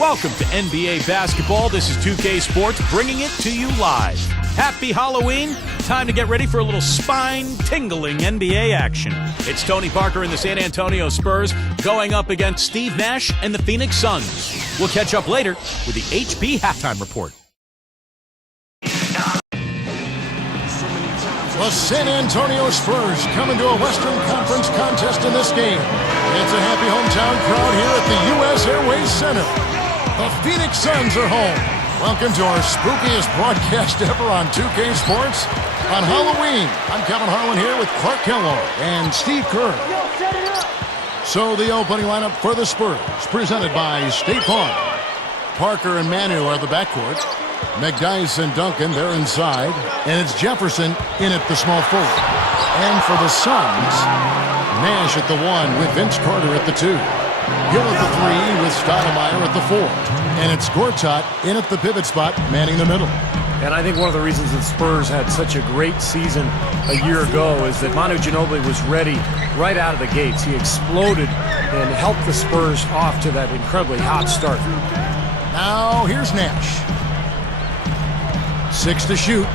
Welcome to NBA basketball. This is 2K Sports bringing it to you live. Happy Halloween. Time to get ready for a little spine-tingling NBA action. It's Tony Parker and the San Antonio Spurs going up against Steve Nash and the Phoenix Suns. We'll catch up later with the HP Halftime Report. The San Antonio Spurs come into a Western Conference contest in this game. It's a happy hometown crowd here at the U.S. Airways Center. The Phoenix Suns are home. Welcome to our spookiest broadcast ever on 2K Sports. On Halloween, I'm Kevin Harlan here with Clark Kellogg and Steve Kerr. So the opening lineup for the Spurs, presented by State Farm. Parker and Manu are the backcourt. McDyess and Duncan, they're inside. And it's Jefferson in at the small forward. And for the Suns, Nash at the 1 with Vince Carter at the 2. Hill at the 3 with Stoudemire at the 4. And it's Gortat in at the pivot spot, manning the middle. And I think one of the reasons that Spurs had such a great season a year ago is that Manu Ginobili was ready right out of the gates. He exploded and helped the Spurs off to that incredibly hot start. Now here's Nash. 6 to shoot.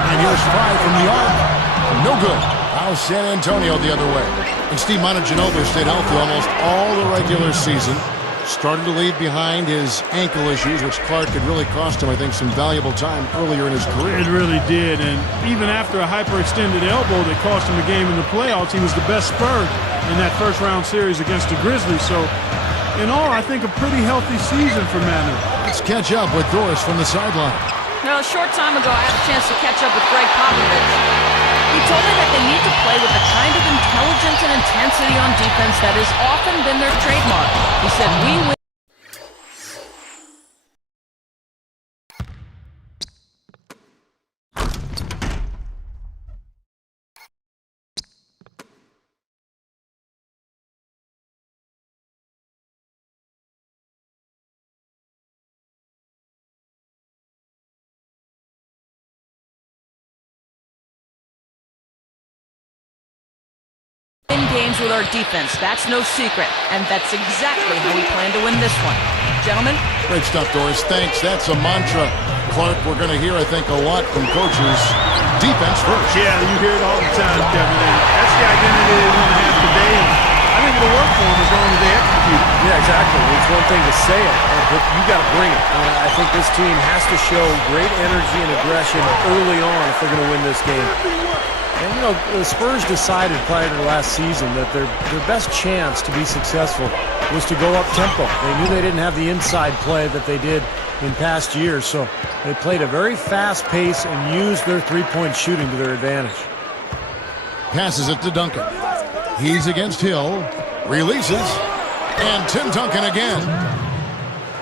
And here's 5 from the arc. No good. Now San Antonio the other way. And Steve Ginobili stayed healthy almost all the regular season. Started to leave behind his ankle issues, which Clark could really cost him, I think, some valuable time earlier in his career. It really did. And even after a hyperextended elbow that cost him a game in the playoffs, he was the best Spur in that first-round series against the Grizzlies. So, in all, I think a pretty healthy season for Manu. Let's catch up with Doris from the sideline. Now, a short time ago, I had a chance to catch up with Greg Popovich. He told me that they need to play with the kind of intelligence and intensity on defense that has often been their trademark. He said, we win. Games with our defense. That's no secret. And that's exactly how we plan to win this one. Gentlemen? Great stuff, Doris. Thanks. That's a mantra. Clark, we're going to hear, I think, a lot from coaches. Defense first. Yeah, you hear it all the time, Kevin. And that's the identity they want to have today. And I think it'll work for them as long as they execute. Yeah, exactly. It's one thing to say it, but you got to bring it. And I think this team has to show great energy and aggression early on if they're going to win this game. And, you know, the Spurs decided prior to the last season that their best chance to be successful was to go up tempo. They knew they didn't have the inside play that they did in past years, so they played a very fast pace and used their three-point shooting to their advantage. Passes it to Duncan. He's against Hill. Releases. And Tim Duncan again.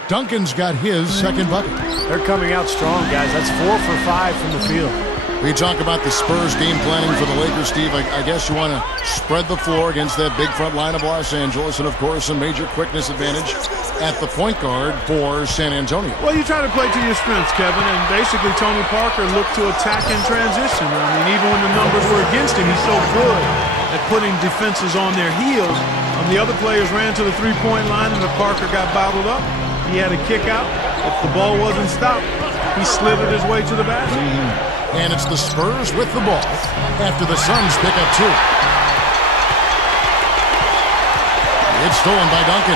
Duncan's got his second bucket. They're coming out strong, guys. That's 4 for 5 from the field. We talk about the Spurs game planning for the Lakers, Steve. I guess you want to spread the floor against that big front line of Los Angeles, and of course a major quickness advantage at the point guard for San Antonio. Well, you try to play to your strengths, Kevin, and basically Tony Parker looked to attack in transition. I mean, even when the numbers were against him, he's so good at putting defenses on their heels. The other players ran to the three-point line, and if Parker got bottled up, he had a kick out. If the ball wasn't stopped, he slithered his way to the basket. And it's the Spurs with the ball after the Suns pick up 2. It's stolen by Duncan.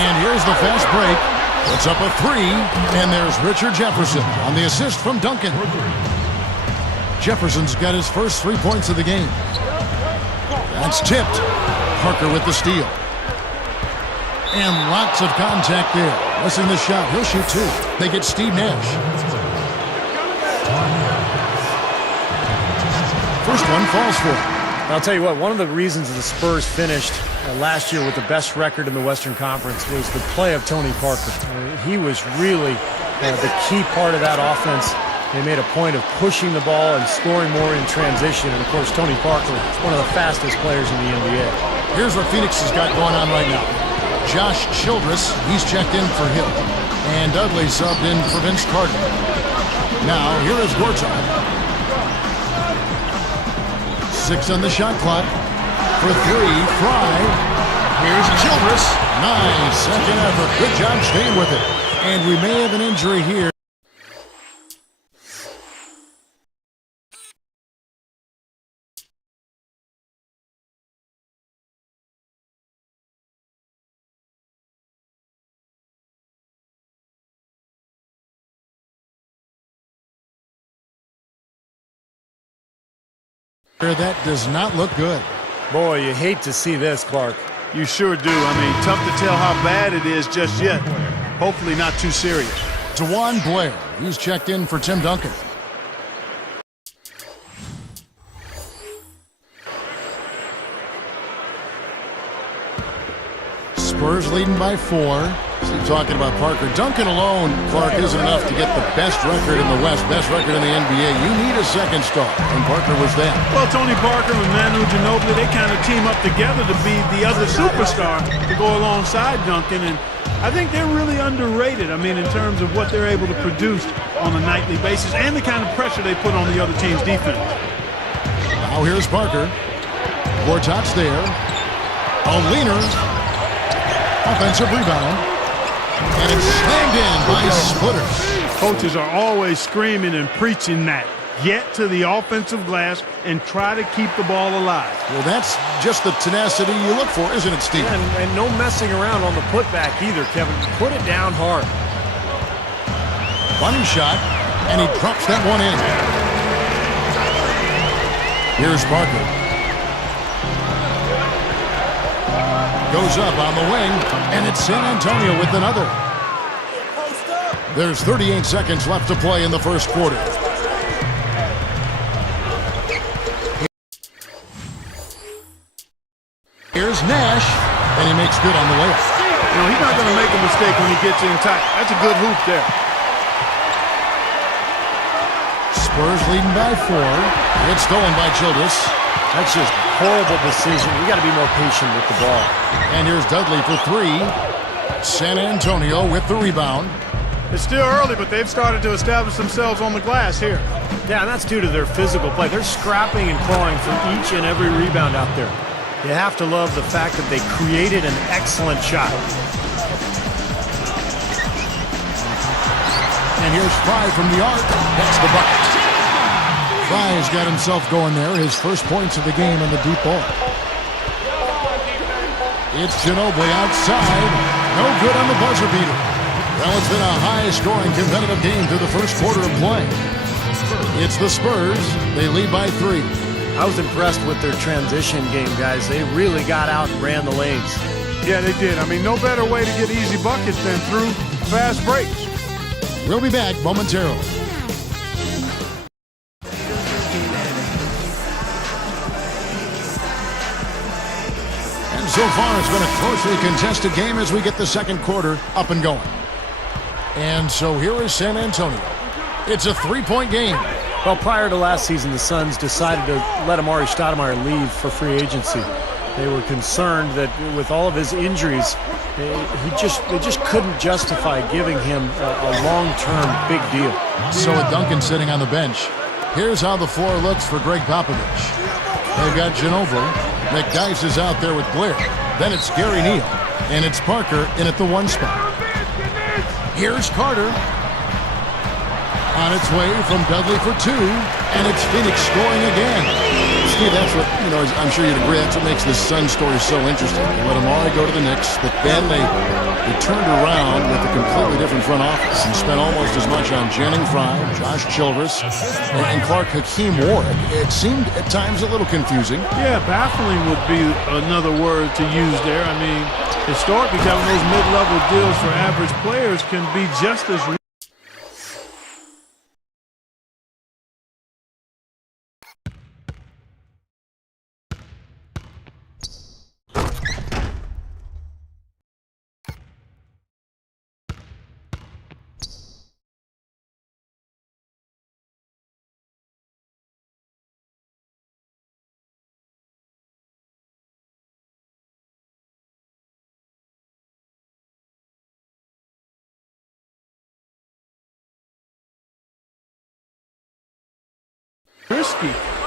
And here's the fast break. It's up a 3, and there's Richard Jefferson on the assist from Duncan. Jefferson's got his first 3 points of the game. That's tipped. Parker with the steal. And lots of contact there. Missing the shot. He'll shoot 2. They get Steve Nash. First one falls for him. I'll tell you what, one of the reasons the Spurs finished last year with the best record in the Western Conference was the play of Tony Parker. He was really the key part of that offense. They made a point of pushing the ball and scoring more in transition. And, of course, Tony Parker is one of the fastest players in the NBA. Here's what Phoenix has got going on right now. Josh Childress, he's checked in for Hill. And Dudley subbed in for Vince Carter. Now, here is Gortat. 6 on the shot clock. For 3, Fry. Here's Childress. Nice second effort. Good job staying with it. And we may have an injury here. That does not look good. Boy, you hate to see this, Clark. You sure do. I mean, tough to tell how bad it is just yet. Hopefully not too serious. DeJuan Blair. He's checked in for Tim Duncan. Spurs leading by 4. Keep talking about Parker. Duncan alone, Clark, isn't enough to get the best record in the West, best record in the NBA. You need a second star, and Parker was that. Well, Tony Parker and Manu Ginobili, they kind of team up together to be the other superstar to go alongside Duncan, and I think they're really underrated. I mean, in terms of what they're able to produce on a nightly basis and the kind of pressure they put on the other team's defense. Now here's Parker. Gortat's there. A leaner. Offensive rebound. And it's slammed in by Splitters. Coaches are always screaming and preaching that. Get to the offensive glass and try to keep the ball alive. Well, that's just the tenacity you look for, isn't it, Steve? And no messing around on the putback either, Kevin. Put it down hard. Funny shot, and he drops that one in. Here's Parker. Goes up on the wing, and it's San Antonio with another. There's 38 seconds left to play in the first quarter. Here's Nash, and he makes good on the layup. You know, he's not going to make a mistake when he gets in tight. That's a good hoop there. Spurs leading by 4. It's stolen by Childress. That's just horrible decision. We got to be more patient with the ball. And here's Dudley for 3. San Antonio with the rebound. It's still early, but they've started to establish themselves on the glass here. Yeah, and that's due to their physical play. They're scrapping and clawing for each and every rebound out there. You have to love the fact that they created an excellent shot. And here's Fry from the arc. That's the bucket. Fry's got himself going there. His first points of the game on the deep ball. It's Ginobili outside. No good on the buzzer beater. Well, it's been a high-scoring competitive game through the first quarter of play. It's the Spurs. They lead by 3. I was impressed with their transition game, guys. They really got out and ran the lanes. Yeah, they did. I mean, no better way to get easy buckets than through fast breaks. We'll be back momentarily. And so far, it's been a closely contested game as we get the second quarter up and going. And so here is San Antonio. It's a 3-point game. Well, prior to last season, the Suns decided to let Amari Stoudemire leave for free agency. They were concerned that with all of his injuries, they just couldn't justify giving him a long-term big deal. So with Duncan sitting on the bench, here's how the floor looks for Greg Popovich. They've got Ginobili. McDyess is out there with Blair. Then it's Gary Neal. And it's Parker in at the 1 spot. Here's Carter. On its way from Dudley for 2, and it's Phoenix scoring again. Steve, that's what, I'm sure you'd agree, that's what makes this Suns story so interesting. They let Amari go to the Knicks, but then they turned around with a completely different front office and spent almost as much on Channing Frye, Josh Childress, and Clark Hakeem Warwick. It seemed at times a little confusing. Yeah, baffling would be another word to use there. I mean, historically, having those mid-level deals for average players can be just as risky.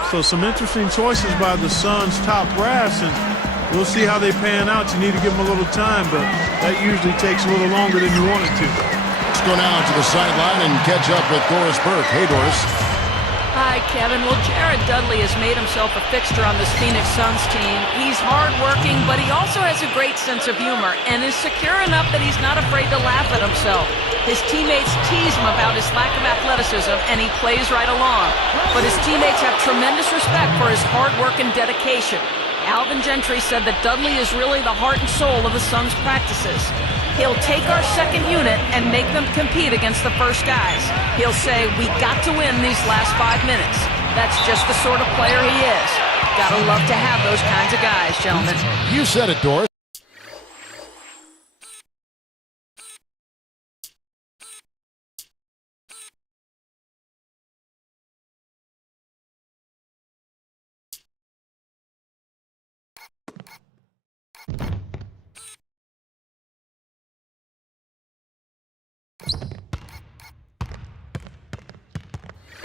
So some interesting choices by the Suns' top brass, and We'll see how they pan out. You need to give them a little time, but that usually takes a little longer than you want it to. Let's go now to the sideline and catch up with Doris Burke. Hey, Doris. Hi, Kevin. Well, Jared Dudley has made himself a fixture on this Phoenix Suns team. He's hard-working, but he also has a great sense of humor and is secure enough that he's not afraid to laugh at himself. His teammates tease him about his lack of athleticism, and he plays right along. But his teammates have tremendous respect for his hard work and dedication. Alvin Gentry said that Dudley is really the heart and soul of the Suns' practices. He'll take our second unit and make them compete against the first guys. He'll say, we got to win these last 5 minutes. That's just the sort of player he is. Gotta love to have those kinds of guys, gentlemen. You said it, Doris.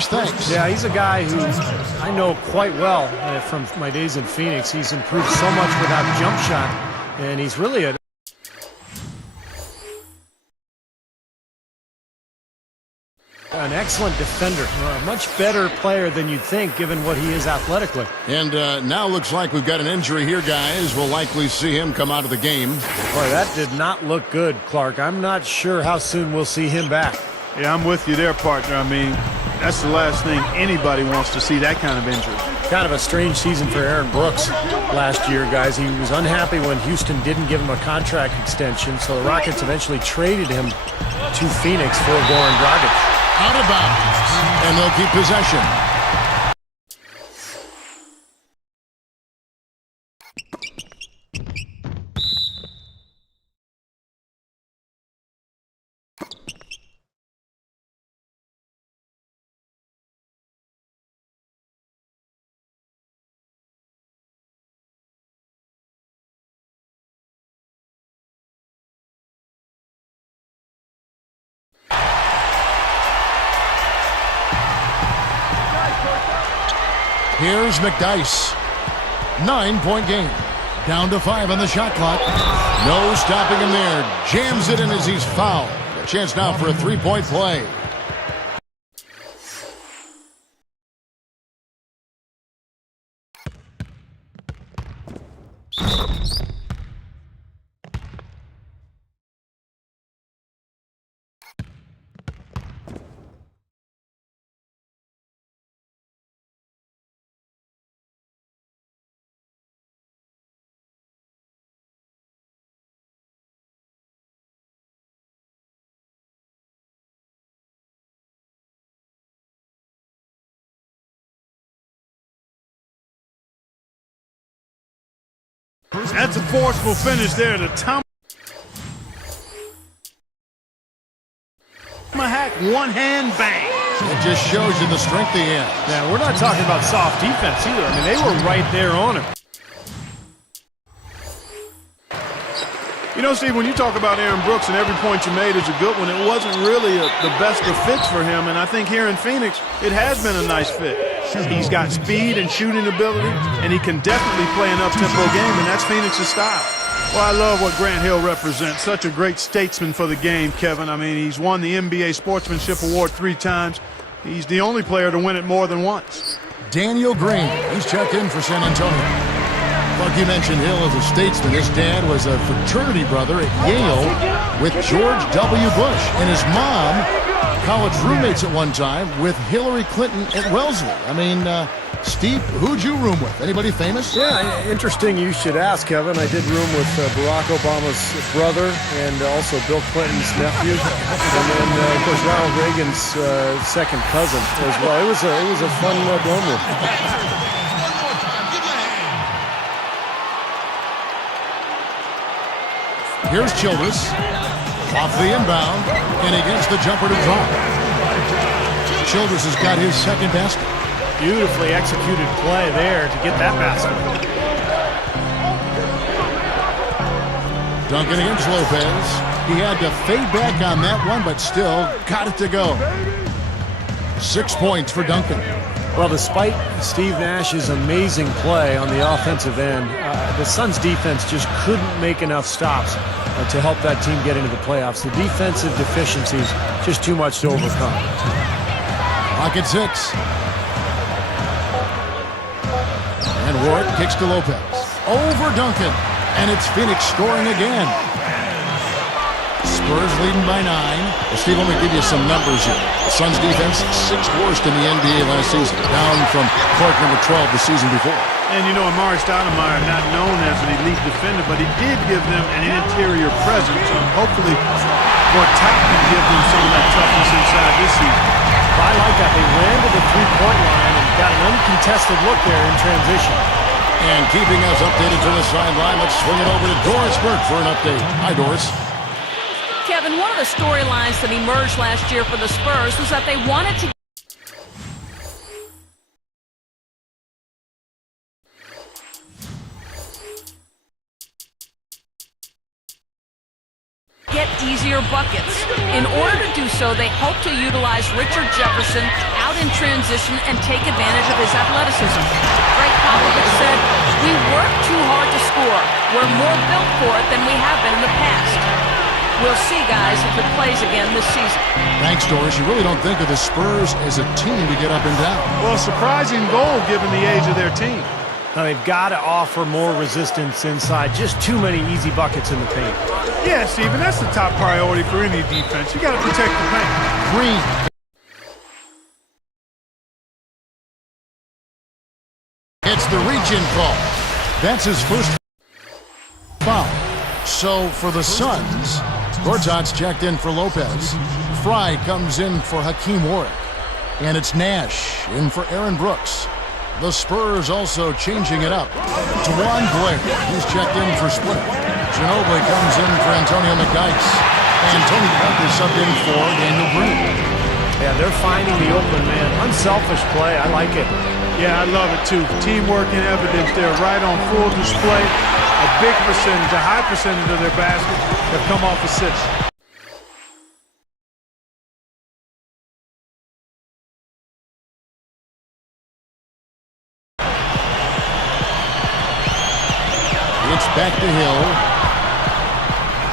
Thanks. Yeah, he's a guy who I know quite well from my days in Phoenix. He's improved so much without jump shot, and he's really an excellent defender, a much better player than you'd think given what he is athletically. And now looks like we've got an injury here, guys. We'll likely see him come out of the game. Boy, that did not look good, Clark. I'm not sure how soon we'll see him back. Yeah, I'm with you there, partner. I mean, that's the last thing anybody wants to see, that kind of injury. Kind of a strange season for Aaron Brooks last year, guys. He was unhappy when Houston didn't give him a contract extension, so the Rockets eventually traded him to Phoenix for Goran Dragic. Out of bounds, and they'll keep possession. Here's McDyess. 9-point game. Down to 5 on the shot clock. No stopping him there. Jams it in as he's fouled. A chance now for a 3-point play. That's a forceful finish there. The tomahawk one-hand bang. It just shows you the strength he has. Yeah, we're not talking about soft defense either. I mean, they were right there on him. You know, Steve, when you talk about Aaron Brooks and every point you made is a good one, it wasn't really the best of fits for him, and I think here in Phoenix, it has been a nice fit. He's got speed and shooting ability, and he can definitely play an up-tempo game, and that's Phoenix's style. Well, I love what Grant Hill represents. Such a great statesman for the game, Kevin. I mean, he's won the NBA Sportsmanship Award 3 times. He's the only player to win it more than once. Daniel Green, he's checked in for San Antonio. Like you mentioned, Hill as a statesman. His dad was a fraternity brother at Yale with George W. Bush, and his mom, college roommates at one time with Hillary Clinton at Wellesley. I mean, Steve, who'd you room with? Anybody famous? Yeah, interesting you should ask, Kevin. I did room with Barack Obama's brother and also Bill Clinton's nephew, and then, of course, Ronald Reagan's second cousin as well. It was a fun dorm room. Here's Childress. Off the inbound, and he gets the jumper to drop. Childress has got his second basket. Beautifully executed play there to get that basket. Duncan against Lopez. He had to fade back on that one, but still got it to go. 6 points for Duncan. Well, despite Steve Nash's amazing play on the offensive end, the Suns' defense just couldn't make enough stops to help that team get into the playoffs. The defensive deficiencies, just too much to overcome. Pocket 6. And Warwick kicks to Lopez. Over Duncan. And it's Phoenix scoring again. Spurs leading by 9. Well, Steve, let me give you some numbers here. The Suns defense, 6th worst in the NBA last season, down from court number 12 the season before. And you know, Amari Stoudemire, not known as an elite defender, but he did give them an interior presence. And hopefully, Gortat can give them some of that toughness inside this season. I like that. They ran to the three-point line and got an uncontested look there in transition. And keeping us updated from the sideline, let's swing it over to Doris Burke for an update. Hi, Doris. Kevin, one of the storylines that emerged last year for the Spurs was that they wanted to get easier buckets. In order to do so, they hope to utilize Richard Jefferson out in transition and take advantage of his athleticism. Greg Popovich said, "We work too hard to score. We're more built for it than we have been in the past." We'll see, guys, if it plays again this season. Thanks, Doris. You really don't think of the Spurs as a team to get up and down. Well, surprising goal given the age of their team. Now, they've got to offer more resistance inside. Just too many easy buckets in the paint. Yeah, Steven, that's the top priority for any defense. You got to protect the paint. Green. It's the reach-in call. That's his first foul. So for the Suns, Gortat's checked in for Lopez. Fry comes in for Hakeem Warwick. And it's Nash in for Aaron Brooks. The Spurs also changing it up. Dewan Blair, he's checked in for Splitter. Ginobili comes in for Antonio McDyess. And Tony Parker subbed in for Daniel Green. Yeah, they're finding the open man. Unselfish play. I like it. Yeah, I love it too. Teamwork in evidence there, right on full display. A big percentage, a high percentage of their baskets have come off assists. It's back to Hill.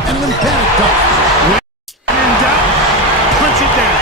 And an emphatic dunk. When in doubt, punch it down.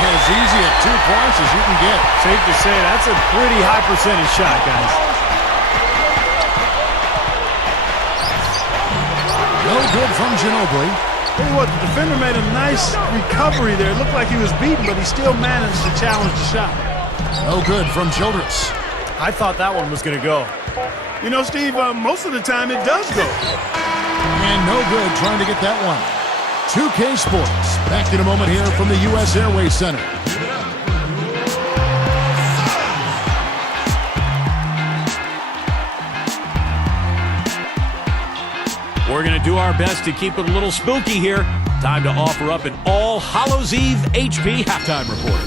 As easy at 2 points as you can get. Safe to say that's a pretty high percentage shot, guys. No good from Ginobili. Tell you what, the defender made a nice recovery there. It looked like he was beaten, but he still managed to challenge the shot. No good from Childress. I thought that one was going to go. You know, Steve, most of the time it does go. And no good trying to get that one. 2K Sports, back in a moment here from the U.S. Airways Center. We're going to do our best to keep it a little spooky here. Time to offer up an All Hallows Eve HP halftime report.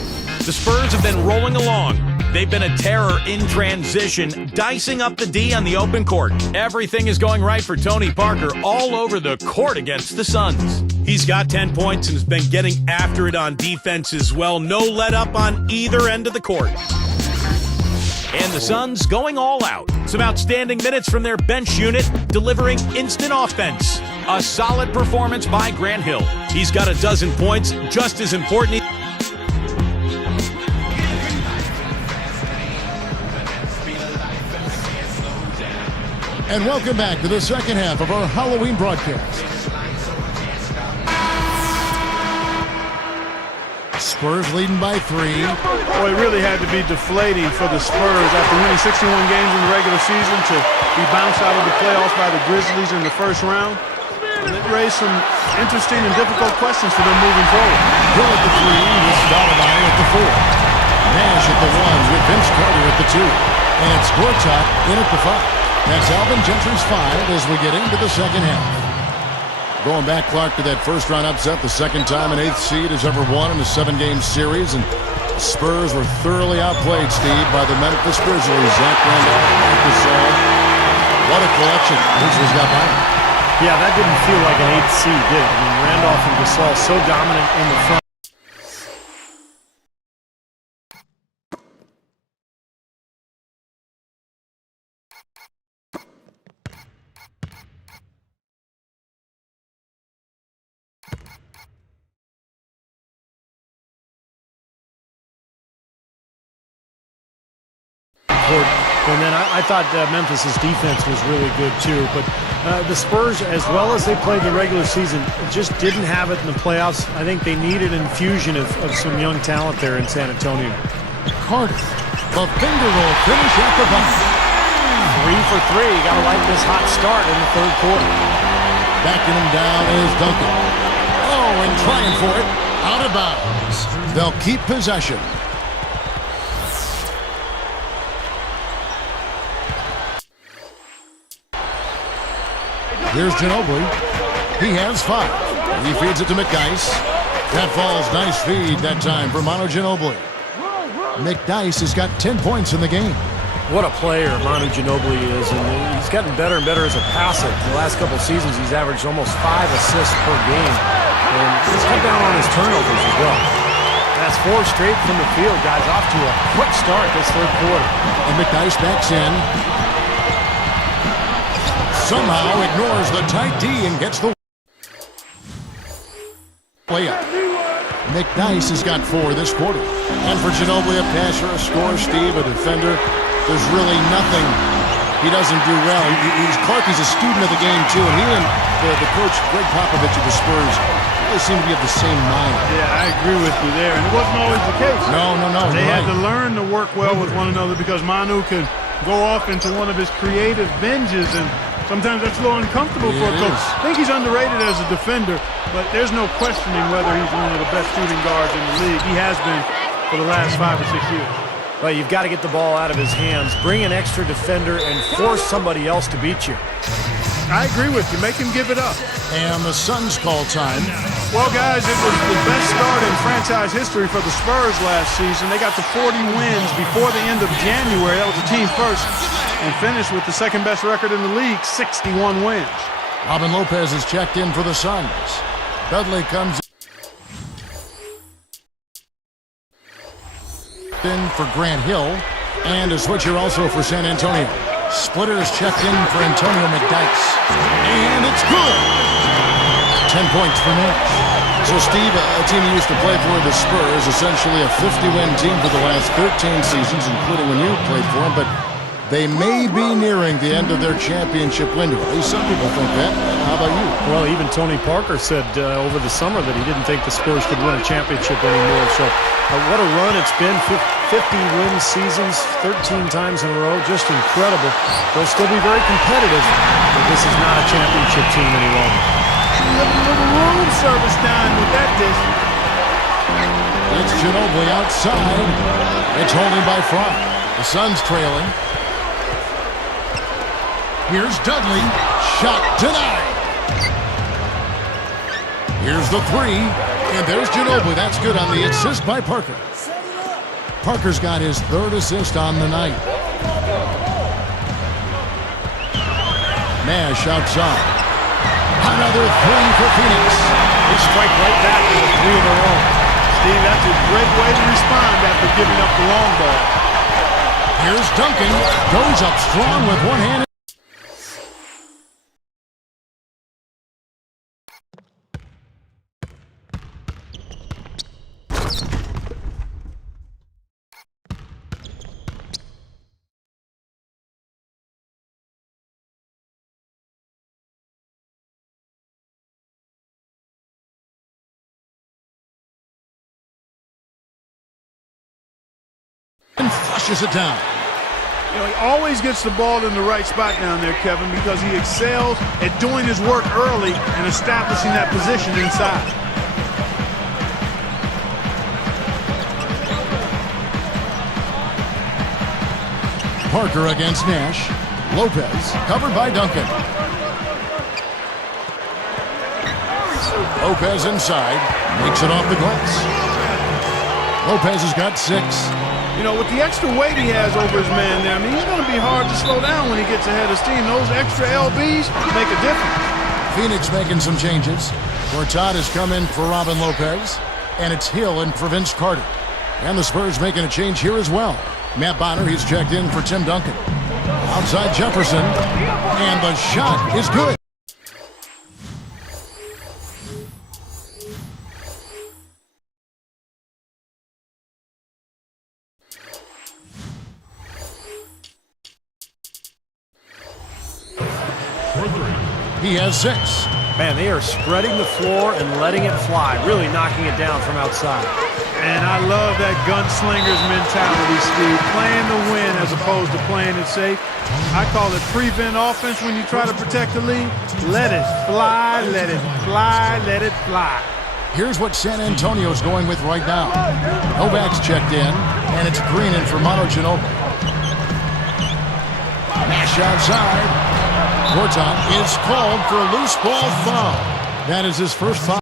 The Spurs have been rolling along. They've been a terror in transition, dicing up the D on the open court. Everything is going right for Tony Parker all over the court against the Suns. He's got 10 points and has been getting after it on defense as well. No let up on either end of the court. And the Suns going all out. Some outstanding minutes from their bench unit, delivering instant offense. A solid performance by Grant Hill. He's got 12 points, just as important. And welcome back to the second half of our Halloween broadcast. Spurs leading by 3. Boy, it really had to be deflating for the Spurs after winning 61 games in the regular season to be bounced out of the playoffs by the Grizzlies in the first round. And it raised some interesting and difficult questions for them moving forward. Hill at the 3 with Stoudemire at the 4. Nash at the 1 with Vince Carter at the 2. And it's Gortat in at the 5. That's Alvin Gentry's 5 as we get into the second half. Going back, Clark, to that first-round upset, the second time an 8th seed has ever won in a 7-game series, and the Spurs were thoroughly outplayed, Steve, by the Memphis Grizzlies. Zach Randolph, Marc Gasol. What a collection Grizzlies got by him. Yeah, that didn't feel like an 8th seed, did it? I mean, Randolph and Gasol so dominant in the front. And then I thought Memphis's defense was really good too. But the Spurs, as well as they played the regular season, just didn't have it in the playoffs. I think they needed an infusion of some young talent there in San Antonio. Carter, the finger roll finish at the bottom. 3 for 3. You got to like this hot start in the third quarter. Backing him down is Duncan. Oh, and trying for it. Out of bounds. They'll keep possession. Here's Ginobili. He has 5. He feeds it to McDyess. That falls. Nice feed that time for Manu Ginobili. McDyess has got 10 points in the game. What a player Manu Ginobili is, and he's gotten better and better as a passer. In the last couple of seasons, he's averaged almost 5 assists per game, and he's cut down on his turnovers as well. That's 4 straight from the field, guys. Off to a quick start this third quarter. And McDyess backs in. Somehow ignores the tight D and gets the layup. McDyess has got 4 this quarter. And for Ginobili, a passer, a scorer, Steve, a defender, there's really nothing he doesn't do well. He's a student of the game, too, and he and the coach, Greg Popovich of the Spurs, really seem to be of the same mind. Yeah, I agree with you there, and it wasn't always the case. No. They had to learn to work well with one another because Manu could go off into one of his creative binges, and sometimes that's a little uncomfortable for a coach. I think he's underrated as a defender, but there's no questioning whether he's one of the best shooting guards in the league. He has been for the last 5 or 6 years. Well, you've got to get the ball out of his hands, bring an extra defender, and force somebody else to beat you. I agree with you. Make him give it up. And the Suns call time. Well, guys, it was the best start in franchise history for the Spurs last season. They got to 40 wins before the end of January. That was the team first. And finished with the second-best record in the league, 61 wins. Robin Lopez is checked in for the Suns. Dudley comes in for Grant Hill. And a switcher also for San Antonio. Splitter is checked in for Antonio McDyess. And it's good! 10 points for Nash. So, Steve, a team you used to play for, the Spurs, essentially a 50-win team for the last 13 seasons, including when you played for them, but they may be nearing the end of their championship window. At least some people think that. How about you? Well, even Tony Parker said over the summer that he didn't think the Spurs could win a championship anymore. So what a run it's been. 50-win seasons, 13 times in a row. Just incredible. They'll still be very competitive, but this is not a championship team any longer. Room service done with that dish. It's Ginobili outside. It's holding by Fry. The Suns trailing. Here's Dudley. Shot denied. Here's the 3. And there's Ginobili. That's good on the assist by Parker. Parker's got his 3rd assist on the night. Nash outside. Another 3 for Phoenix. They strike right back with 3 of their own. Steve, that's a great way to respond after giving up the long ball. Here's Duncan. Goes up strong with one hand. And flushes it down. You know, he always gets the ball in the right spot down there, Kevin, because he excels at doing his work early and establishing that position inside. Parker against Nash. Lopez, covered by Duncan. Lopez inside, makes it off the glass. Lopez has got 6. You know, with the extra weight he has over his man there, I mean, he's going to be hard to slow down when he gets ahead of steam. Those extra LBs make a difference. Phoenix making some changes. Gortat has come in for Robin Lopez, and it's Hill in for Vince Carter. And the Spurs making a change here as well. Matt Bonner, he's checked in for Tim Duncan. Outside Jefferson, and the shot is good. He has 6. Man, they are spreading the floor and letting it fly, really knocking it down from outside. And I love that gunslinger's mentality, Steve. Playing to win as opposed to playing it safe. I call it prevent offense when you try to protect the lead. Let it fly, let it fly, let it fly. Here's what San Antonio's going with right now. Novak's checked in, and it's Green in for Mono Ginobili. Nash outside. Gortat is called for a loose ball foul. That is his first foul.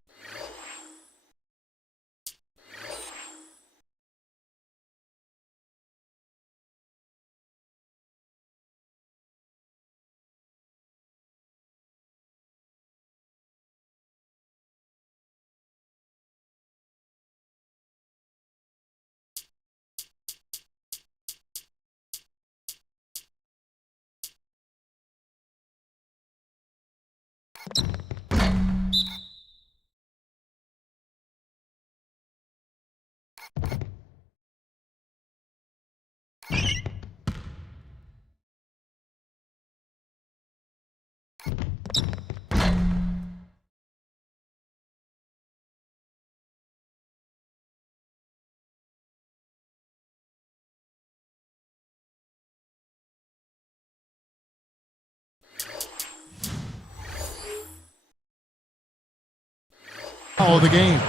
of the game.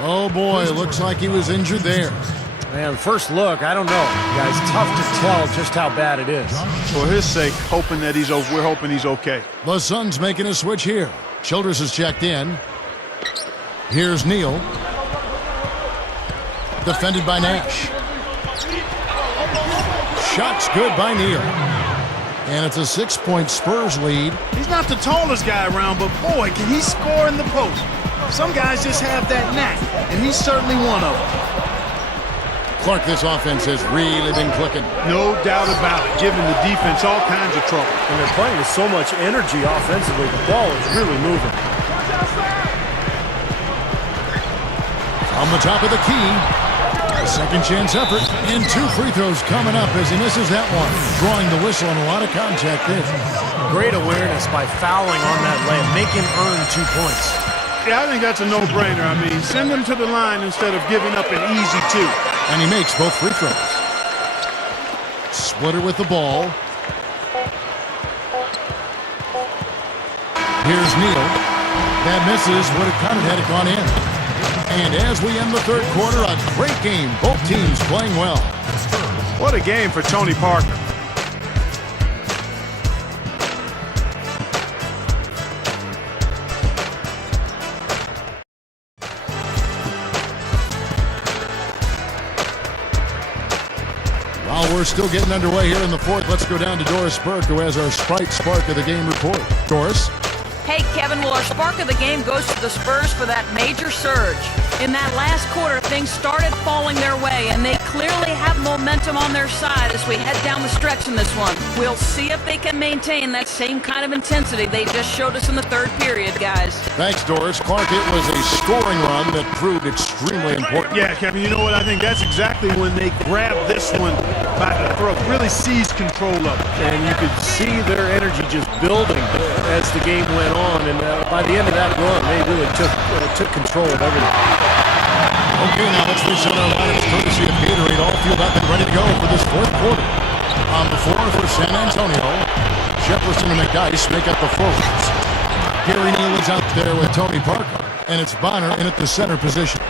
Oh boy, it looks like he was injured there. Man, first look, I don't know, guys. Tough to tell just how bad it is. For his sake, hoping that we're hoping he's okay. The Suns making a switch here. Childress has checked in. Here's Neal. Defended by Nash. Shot's good by Neal. And it's a 6-point Spurs lead. He's not the tallest guy around, but boy, can he score in the post. Some guys just have that knack, and he's certainly one of them. Clark, this offense has really been clicking. No doubt about it, giving the defense all kinds of trouble. And they're playing with so much energy offensively. The ball is really moving. On the top of the key, a second chance effort, and 2 free throws coming up as he misses that one. Drawing the whistle and a lot of contact there. Great awareness by fouling on that layup. Make him earn 2 points. Yeah, I think that's a no-brainer. I mean, send him to the line instead of giving up an easy 2. And he makes both free throws. Splitter with the ball. Here's Neal. That misses. Would have kind of had it gone in. And as we end the third quarter, a great game. Both teams playing well. What a game for Tony Parker. While we're still getting underway here in the fourth, let's go down to Doris Burke, who has our Sprite Spark of the Game report. Doris? Hey, Kevin, well, our spark of the game goes to the Spurs for that major surge. In that last quarter, things started falling their way, and they clearly have momentum on their side as we head down the stretch in this one. We'll see if they can maintain that same kind of intensity they just showed us in the third period, guys. Thanks, Doris. Clark, it was a scoring run that proved extremely important. Yeah, Kevin, you know what? I think that's exactly when they grabbed this one by the throat, really seized control of it. And you could see their energy just building as the game went on. And by the end of that run, they really took control of everything. Okay, now let's reset our lineups courtesy of Gatorade. All fueled up and ready to go for this fourth quarter. On the floor for San Antonio, Jefferson and McDyess make up the forwards. Gary Neal is out there with Tony Parker, and it's Bonner in at the center position.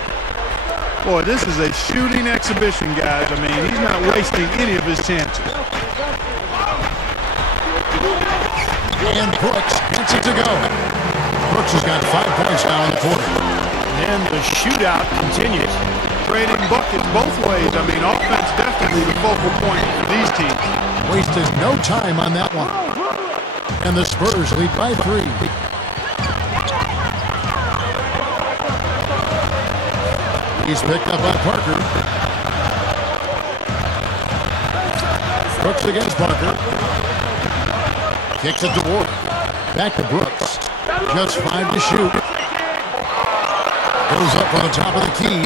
Boy, this is a shooting exhibition, guys. I mean, he's not wasting any of his chances. And Brooks gets it to go. Brooks has got 5 points now in the quarter. And the shootout continues. Trading buckets both ways. I mean, offense definitely the focal point for these teams. Wasted no time on that one. And the Spurs lead by 3. He's picked up by Parker. Brooks against Parker. Kicks it to Ward. Back to Brooks. Just 5 to shoot. Goes up on the top of the key.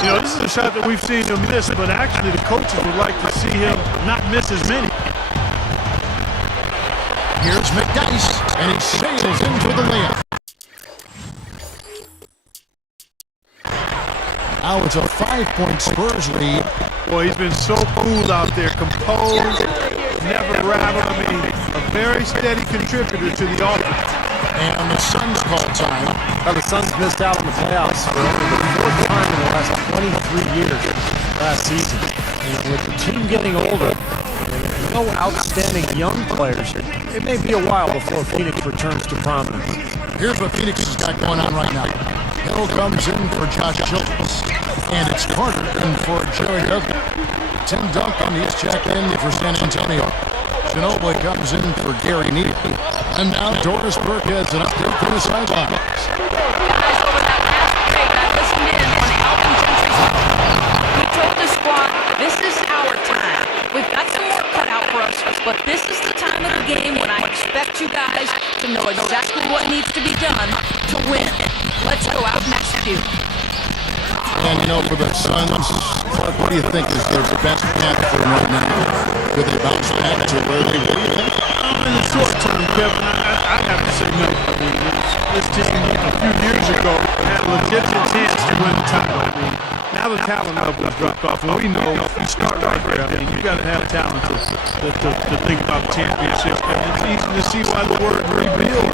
You know, this is a shot that we've seen him miss, but actually the coaches would like to see him not miss as many. Here's McDice, and he sails into the layup. Now it's a 5-point Spurs lead. Boy, he's been so cool out there, composed, never rattled. I mean, a very steady contributor to the offense. And the Suns call time. Well, the Suns missed out on the playoffs for only the 4th time in the last 23 years last season. And with the team getting older, and no outstanding young players, it may be a while before Phoenix returns to prominence. Here's what Phoenix has got going on right now. Hill comes in for Josh Childress. And it's Carter in for Jerry Dudley. Tim Duncan, he's checked in for San Antonio. Ginobili comes in for Gary Neal. And now Doris Burke has an update from the sidelines. Guys, over that last break, I listened in on Alvin Gentry's call. We told the squad, this is our time. We've got some work cut out for us, but this is the time of the game when I expect you guys to know exactly what needs to be done to win. Let's go out and execute. And, you know, for the Suns, what do you think is their best path for them right now? Could they bounce back to where they were, you think? In the short term, Kevin, I'd have to say no. I mean, this team a few years ago had a legitimate chance to win the title. I mean, now the talent level has dropped off, and we know if you start right there, I mean, you got to have talent to think about the championship. And it's easy to see why the word rebuild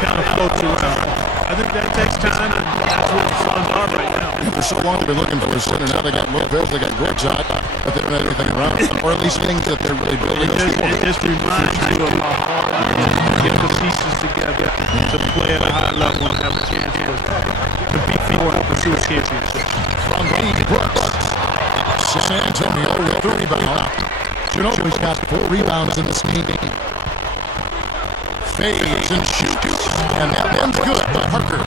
kind of floats around. I think that takes time, and that's what the Suns are right now. For so long, they've been looking for a center. Now they got Lopez, they got Gortat, but they don't have anything around, or at least things that they're really building. It just reminds you of how hard it is to get the pieces together to play at a high level and have a chance to compete for and pursue a championship. From Brooks, San Antonio with the rebound. Ginobili's got 4 rebounds in this game. Fades and shoots, and that one's good by Parker.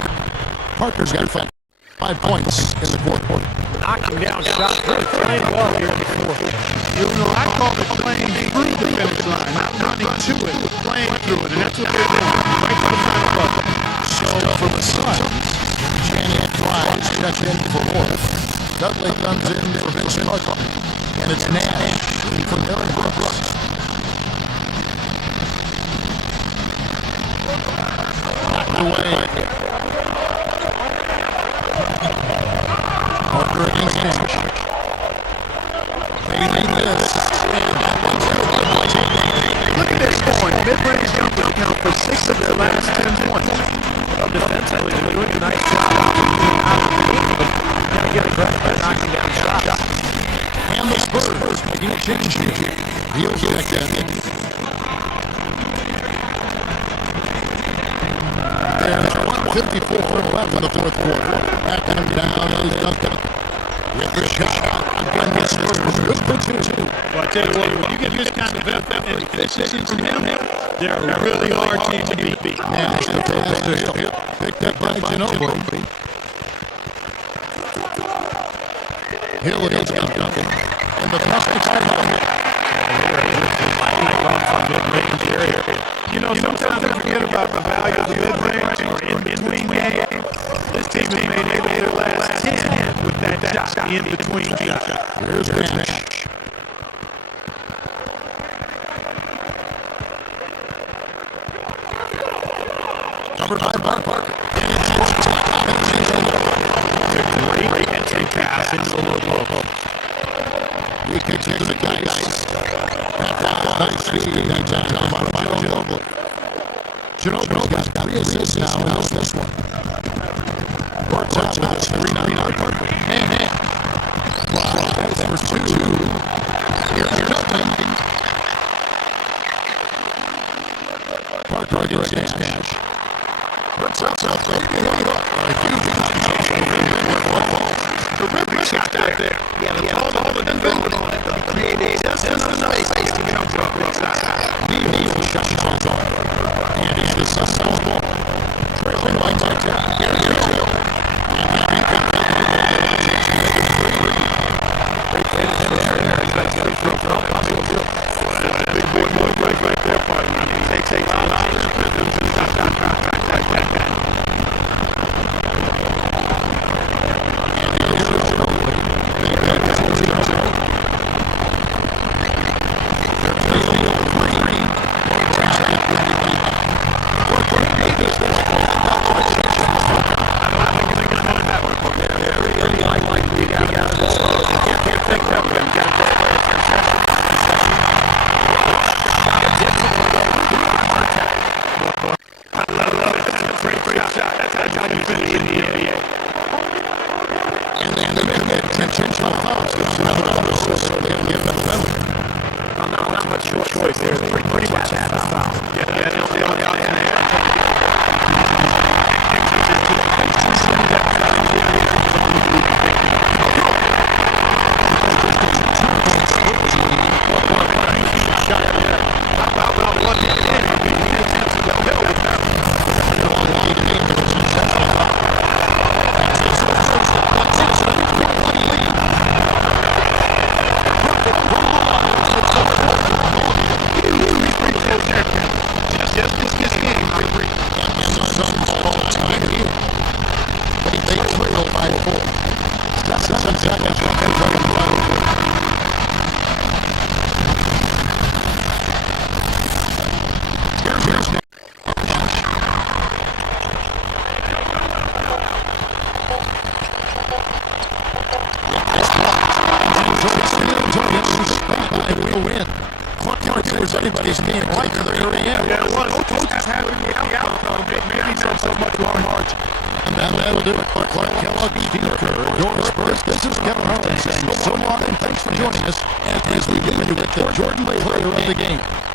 Parker's got 5 points in the quarter. Knocking down shots, really playing well here in the 4th. You know, I call it playing through the finish line, not running to it, but playing through it, and that's what they're doing, right to the final buzzer. So for the Suns, Janiak tries to catch in for Ward. Dudley comes in for Vince Carter, and it's Nash from Aaron Brooks. Away. Parker against Nash. They need this. Look at their scoring. Mid-range jumpers count for 6 of their last 10 points. Defensively, they're doing a nice job out of the game, but you gotta get credit by knocking down shots. And the Spurs making a change here. He'll check in. There's 1:54 left in the 4th quarter. Back him down is Duncan. With the shot. Again, the Spurs good for 2. Well, I tell you what, when you get this kind of effort and efficiency from him, they're a really hard team to beat. Nash the pass to Hill. Picked up by Ginobili. Hill against Duncan. And the pass to Hill. Mid-range area. You know, sometimes I forget about the value of the mid-range or in-between game. This team has made 8 of their last 10 with that shot, the in-between shot. Here's Nash. Covered by Parker. Great entry pass into the logo. He kicks it to the guys. Nice speed. Ginobili's got 3 assists now in this one. Works out with his 3-9 Parker. That's for 2. Here's Duncan. for a cash. Puts up something. A huge terrific shot there. Yeah, the ball over the building on it. Created just enough space to jump from the side. Neil shot on. And it is a small ball. Trailing by touchdown. Here we go. Big boy right there. Take anybody's game right to the very end. Yeah, well, that's happened in the outcome. Maybe not so much long march. And that'll do it for Clark Kellogg, Steve Kerr, your Spurs. This is Kevin Harlan saying so long and thanks for joining us as we get into the Jordan Player of the Game.